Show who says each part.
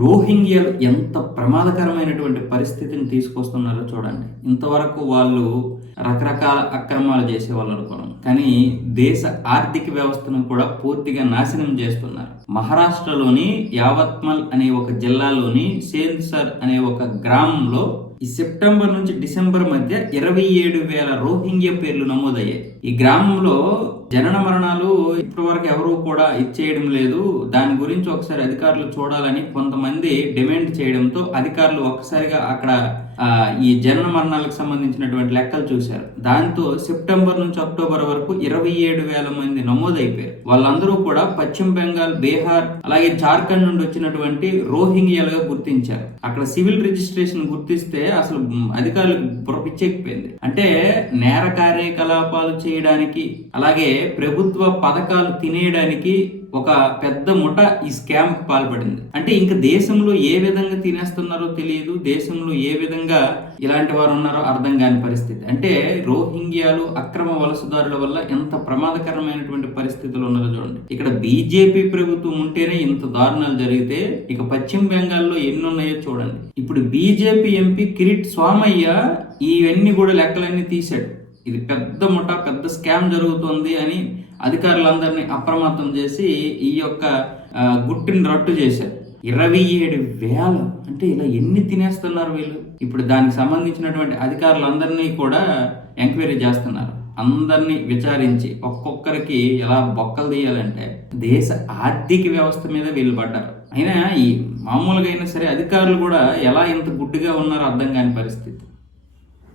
Speaker 1: రోహింగ్యలు ఎంత ప్రమాదకరమైనటువంటి పరిస్థితిని తీసుకొస్తున్నారో చూడండి. ఇంతవరకు వాళ్ళు రకరకాల అక్రమాలు చేసేవాళ్ళు అనుకున్నాం. కానీ దేశ ఆర్థిక వ్యవస్థను కూడా పూర్తిగా నాశనం చేస్తున్నారు. మహారాష్ట్రలోని యావత్మల్ అనే ఒక జిల్లాలోని సేన్సర్ అనే ఒక గ్రామంలో ఈ సెప్టెంబర్ నుంచి డిసెంబర్ మధ్య ఇరవై ఏడు వేల రోహింగ్య పేర్లు నమోదయ్యాయి. ఈ గ్రామంలో జనన మరణాలు ఇప్పటి వరకు ఎవరూ కూడా ఇచ్చేయడం లేదు. దాని గురించి ఒకసారి అధికారులు చూడాలని కొంతమంది డిమాండ్ చేయడంతో అధికారులు ఒక్కసారిగా అక్కడ ఈ జనన మరణాలకు సంబంధించినటువంటి లెక్కలు చూశారు. దాంతో సెప్టెంబర్ నుంచి అక్టోబర్ వరకు ఇరవై ఏడు వేల మంది నమోదైపోయారు. వాళ్ళందరూ కూడా పశ్చిమ బెంగాల్ బీహార్ అలాగే జార్ఖండ్ నుండి వచ్చినటువంటి రోహింగ్యాలుగా గుర్తించారు. అక్కడ సివిల్ రిజిస్ట్రేషన్ గుర్తిస్తే అసలు అధికారులకు బుర్రపిచ్చెక్కిపోయింది అంటే నేర కార్యకలాపాలు చేయడానికి అలాగే ప్రభుత్వ పథకాలు తినేయడానికి ఒక పెద్ద ముఠ ఈ స్కామ్కు పాల్పడింది. అంటే ఇంకా దేశంలో ఏ విధంగా తినేస్తున్నారో తెలియదు. దేశంలో ఏ విధంగా ఇలాంటి వారు ఉన్నారో అర్థం కాని పరిస్థితి. అంటే రోహింగ్యాలు అక్రమ వలసదారుల వల్ల ఎంత ప్రమాదకరమైనటువంటి పరిస్థితులు ఉన్నారో చూడండి. ఇక్కడ బీజేపీ ప్రభుత్వం ఉంటేనే ఇంత దారుణాలు జరిగితే ఇక పశ్చిమ బెంగాల్లో ఎన్ని ఉన్నాయో చూడండి. ఇప్పుడు బీజేపీ ఎంపీ కిరీట్ స్వామయ్య ఇవన్నీ కూడా లెక్కలన్నీ తీశాడు. ఇది పెద్ద ముఠ పెద్ద స్కామ్ జరుగుతోంది అని అధికారులందరినీ అప్రమత్తం చేసి ఈ యొక్క గుట్టిని గుట్టుని రట్టు చేశారు. ఇరవై ఏడు వేల అంటే ఇలా ఎన్ని తినేస్తున్నారు వీళ్ళు? ఇప్పుడు దానికి సంబంధించినటువంటి అధికారులందరినీ కూడా ఎంక్వైరీ చేస్తున్నారు. అందరినీ విచారించి ఒక్కొక్కరికి ఎలా బొక్కలు తీయాలంటే దేశ ఆర్థిక వ్యవస్థ మీద వీళ్ళు పడ్డారు. అయినా ఈ మామూలుగా అయినా సరే అధికారులు కూడా ఎలా ఇంత గుడ్డిగా ఉన్నారో అర్థం కాని పరిస్థితి.